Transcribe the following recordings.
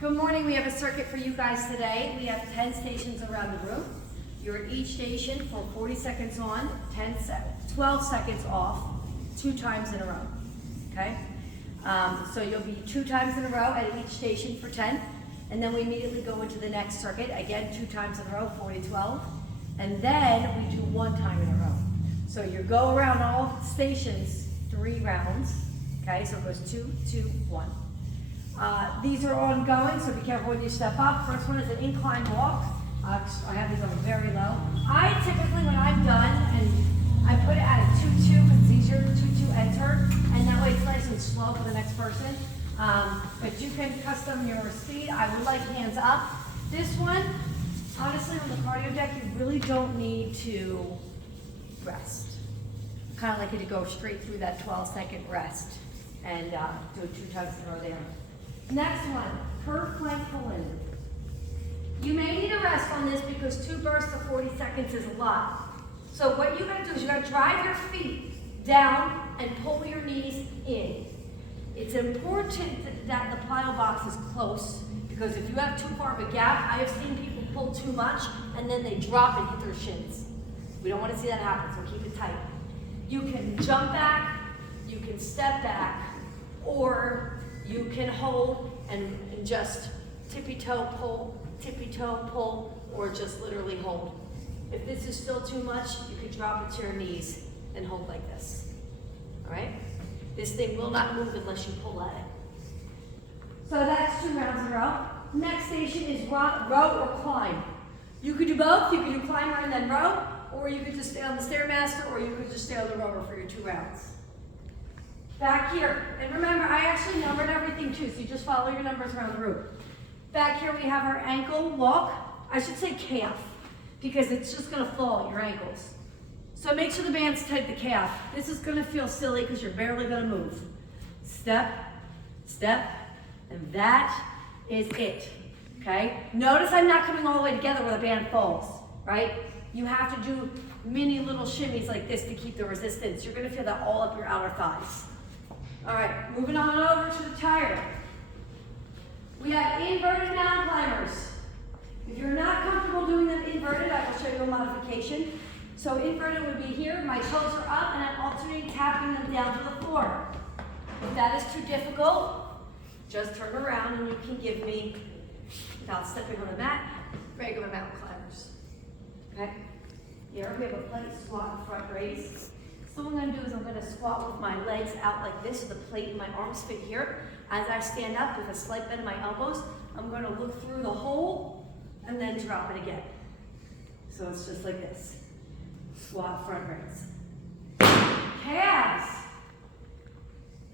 Good morning. We have a circuit for you guys today. We have 10 stations around the room. You're at each station for 40 seconds on, 12 seconds off, 2 times in a row. Okay? So you'll be 2 times in a row at each station for 10. And then we immediately go into the next circuit. Again, 2 times in a row, 40, 12. And then we do 1 time in a row. So you go around all stations 3 rounds. Okay? So it goes 2, 2, 1. These are ongoing, so be careful when you step up. First one is an incline walk. I have these on very low. I typically, when I'm done, and I put it at a 2-2, because it's easier to 2-2 enter, and that way it's nice and slow for the next person. But you can custom your speed. I would like hands up. This one, honestly, on the cardio deck, you really don't need to rest. Kind of like you to go straight through that 12-second rest and do it 2 times in a row there. Next one, curve plank pull-in. You may need a rest on this because 2 bursts of 40 seconds is a lot. So what you gotta do is you gotta drive your feet down and pull your knees in. It's important that the plyo box is close because if you have too far of a gap, I have seen people pull too much and then they drop and hit their shins. We don't wanna see that happen, so keep it tight. You can jump back, you can step back, or you can hold and just tippy-toe pull, or just literally hold. If this is still too much, you could drop it to your knees and hold like this. All right? This thing will not move unless you pull at it. So that's 2 rounds in a row. Next station is row or climb. You could do both. You could do climber and then row, or you could just stay on the Stairmaster, or you could just stay on the rower for your 2 rounds. Back here, and remember, I actually numbered everything too, so you just follow your numbers around the room. Back here we have our ankle walk. I should say calf, because it's just gonna fall at your ankles. So make sure the band's tight the calf. This is gonna feel silly because you're barely gonna move. Step, step, and that is it, okay? Notice I'm not coming all the way together where the band falls, right? You have to do mini little shimmies like this to keep the resistance. You're gonna feel that all up your outer thighs. All right, moving on over to the tire. We have inverted mountain climbers. If you're not comfortable doing them inverted, I will show you a modification. So inverted would be here, my toes are up, and I'm alternating tapping them down to the floor. If that is too difficult, just turn around and you can give me, without stepping on the mat, regular mountain climbers. Okay? Here we have a plate squat and front raise. So what I'm going to do is I'm going to squat with my legs out like this, so the plate and my arms fit here. As I stand up with a slight bend in my elbows, I'm going to look through the hole and then drop it again. So it's just like this. Squat, front raise. Calves.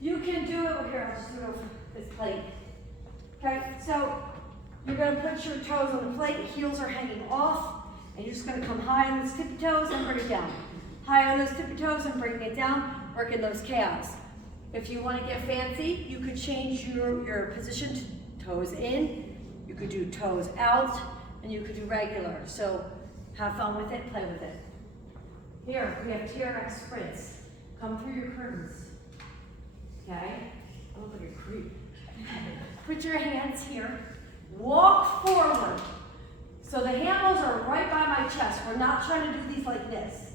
You can do it here. I'll just do it over this plate. Okay, so you're going to put your toes on the plate, heels are hanging off, and you're just going to come high on those tippy toes and bring it down. High on those tippy toes and bringing it down, working those calves. If you want to get fancy, you could change your position to toes in, you could do toes out, and you could do regular. So have fun with it, play with it. Here, we have TRX sprints. Come through your curtains. Okay? I look like a creep. Put your hands here. Walk forward. So the handles are right by my chest. We're not trying to do these like this.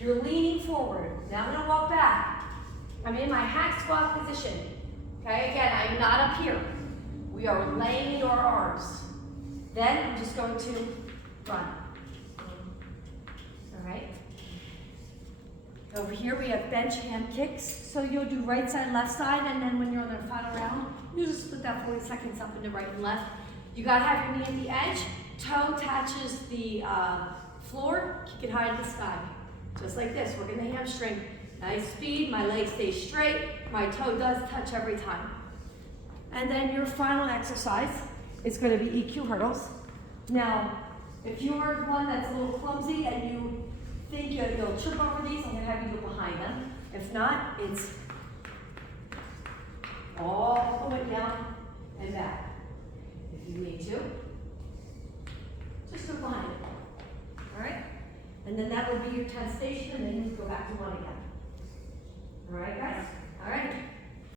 You're leaning forward. Now I'm going to walk back. I'm in my hack squat position. Okay, again, I'm not up here. We are laying into our arms. Then I'm just going to run. All right. Over here we have bench hand kicks. So you'll do right side, left side, and then when you're on the final round, you just split that 40 seconds up into right and left. You got to have your knee at the edge. Toe touches the floor. Kick it high to the sky. Just like this, working the hamstring. Nice speed, my leg stays straight, my toe does touch every time. And then your final exercise is going to be EQ hurdles. Now, if you're one that's a little clumsy and you think you'll trip over these, I'm going to have you go behind them. If not, it's all the way down and back. If you need to, just go behind it. All right? And then that will be your 10th station, and then you go back to 1 again. All right, guys? All right.